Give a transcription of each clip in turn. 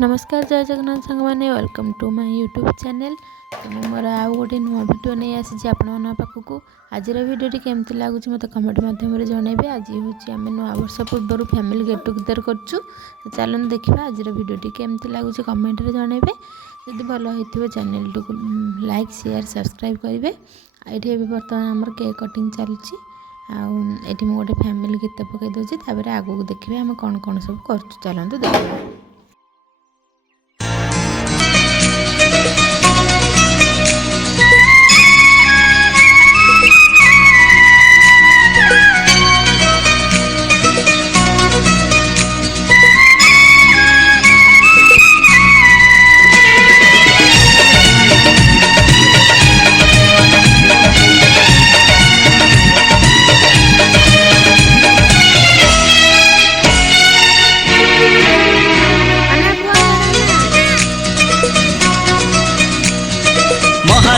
नमस्कार जय जगन्नाथ सांग मैंने welcome to my YouTube channel. तो मोर आउ गोटे नुआ भिडियो नहीं आसी आपण पाखक। आज भिडियोटी केमती लगुच मत कमेंट मध्यम जनइबे। आज हूँ आम नुआ वर्ष पूर्व फैमिली गेट टुगेदर करूँ। तो चलते देखा आज भिडियोटी केमती लगुच कमेंट जनइबे। जदि भल हो चैनल को लाइक शेयर सब्सक्राइब करेंगे। ये बर्तमान आमर केक कटिंग चलती आठी मुझे गोटे फैमिली गीत पकई दूसरी आगू देखिए आम कौन कौन सब कर चलते देखिए।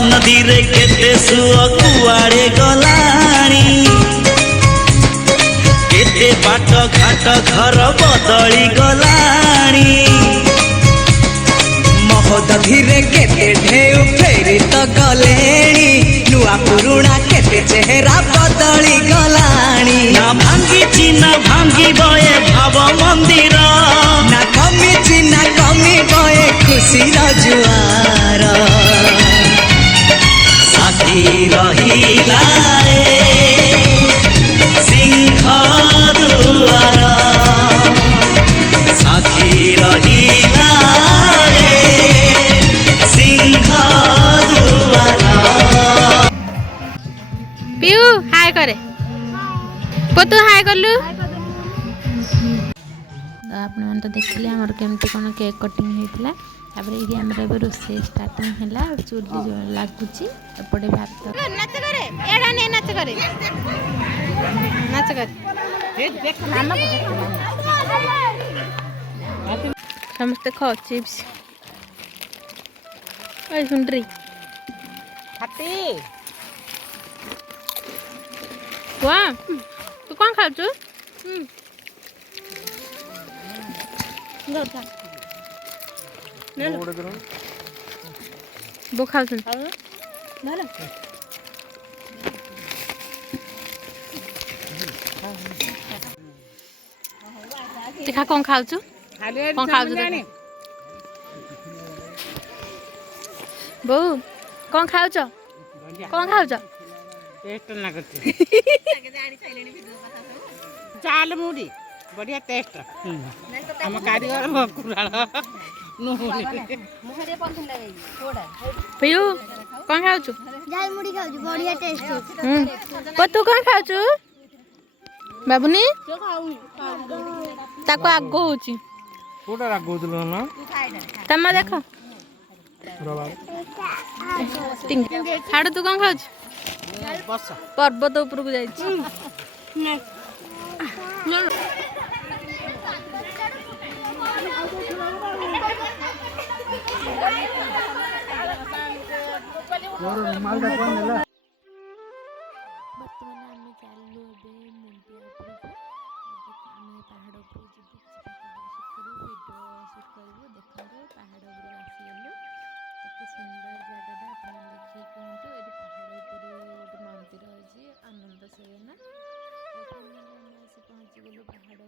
नदी रे केते सुअ कुआड़े गलाणी केते बाट घाट घर बदली गलाणी महोदधि रे केते ढेउ फेरी तो गलेणी नुआ पुरुणा केते चेहरा बदली गलाणी ना भांगी ना भांगी बये भाव मंदिर ना कमी बये खुशी जुआर रहिला सिंह दुआर साथी रहिला सिंह दुआर। पियू हाय करे पोतु हाय करलु। आपण तो देखिले हमर केमती कोन केक कटिंग हेतला। तापर ये हमरा एबे रोसे स्टार्टिंग हैला चूली लागुची एपटे भात नाच करे एडा ने नाच करे ए देख नाना समस्त खा चिप्स ओए सुन रही हाथी वाह तू कौन खाऊ छु वो खाओ सुन देखा कौन खाऊ छु कौन खाऊ छु बो कौन खाऊ छ कौन खाऊ छ टेस्ट ना करते चाल मुड़ी बढ़िया टेस्ट हम कारीगर कुराल पियू कौन खाऊ छु जाई मुड़ी खाऊ छु बढ़िया टेस्ट पतु कौन खाऊ छु बाबुनी ताको आगो होची कोडा रागो दलो ना तमा देखो हाड़ तू कौन खाऊ छु बस पर्वत ऊपर को जाई छु बर्तमान आम चलू ए मुंडिया उपरको आम पहाड़ उपर भिडियो सुट करूँ देखो पहाड़ उपर आसीगलु केते सुंदर जगह आप देखिए कहतु ये पहाड़ उपर गोटे मंदिर अच्छी आनंद सेना आसी पहुँचीगलु पहाड़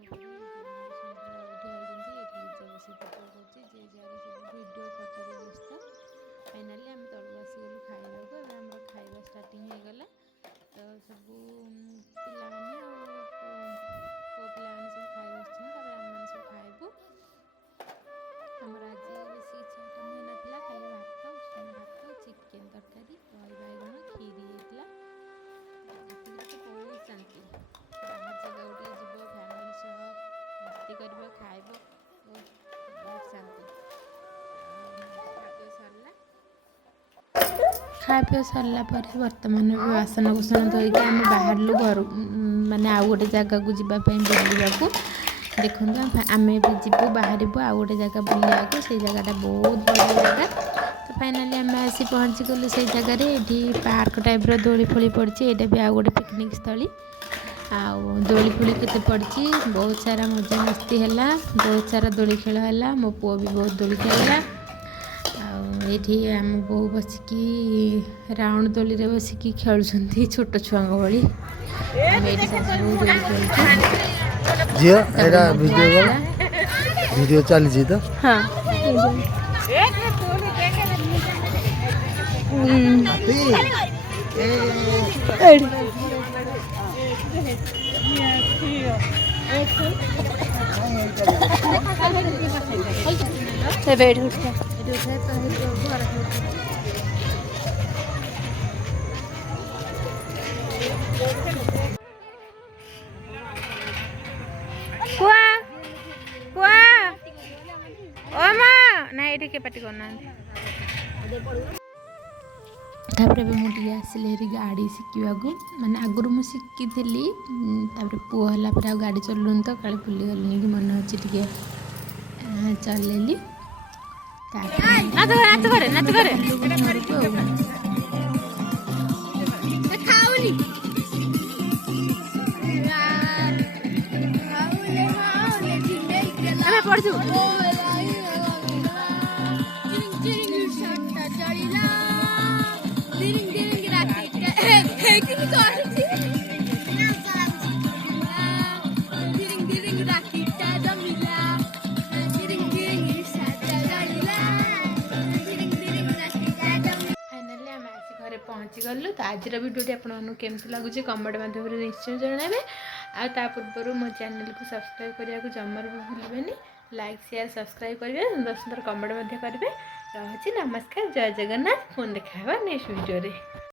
भिडियो फोटो व्यस्त फाइनाली आम तलू आसीगलु खाइबा को आम खाइबा स्टार्टिंग हो गला। तो सब पिला पो पिला सब खाई बस आम सब खाइबू आमर आज बेसी इच्छा आइटम होना खाली भात उषुम भात चिकेन तरकारी दही बैगण खीरी होता बहुत शांति बाहर जगह गोटे जीव फैमिली सह मस्ती कर खाइब बहुत शांति खाए पी सरला बर्तमान बासन कुसन धोईकी आम बाहर घर माने आउ गोटे जगह को जावाई बुलवाक देखो आम भी जीवु बाहर आउ गोटे जगह बुलवाक से जगह बहुत बड़ा जगह। तो फाइनाली आम आसी पहुँची गलु से जगह ये पार्क टाइप दोली फोली पड़ी ये भी आ गोटे पिकनिक स्थली दोली फोली केते पड़ी बहुत सारा मजा मस्ती है बहुत सारा दोली खेल है मो पुओ भी बहुत दोली खेलला ये आम बो बसिकी राउंड दोली रे बसिकी खेलुंट छोट छुआ भाई वीडियो चली तो हाँ बैठ कुआ कुआ ओ माँ ना ये के पार्टी करना तापर मुझे आसिले गाड़ी शिखा माने आगुरी मुझे शिखी पुओ है आ गाड़ी चलूनी तो काले भूली गलनी कि मन अच्छे टे चलैली पढ़ू पहुँची गलु तो आज भिडियो आपको केमती लगुच कमेंट माध्यम निश्चय जनइबे आ पूर्व मो चैनल को सब्सक्राइब करने को जमार भी भूलें लाइक शेयर सब्सक्राइब करेंगे सुंदर सुंदर कमेंट करेंगे रही नमस्कार जय जगन्नाथ पुणी देखा नेक्स्ट वीडियो रे।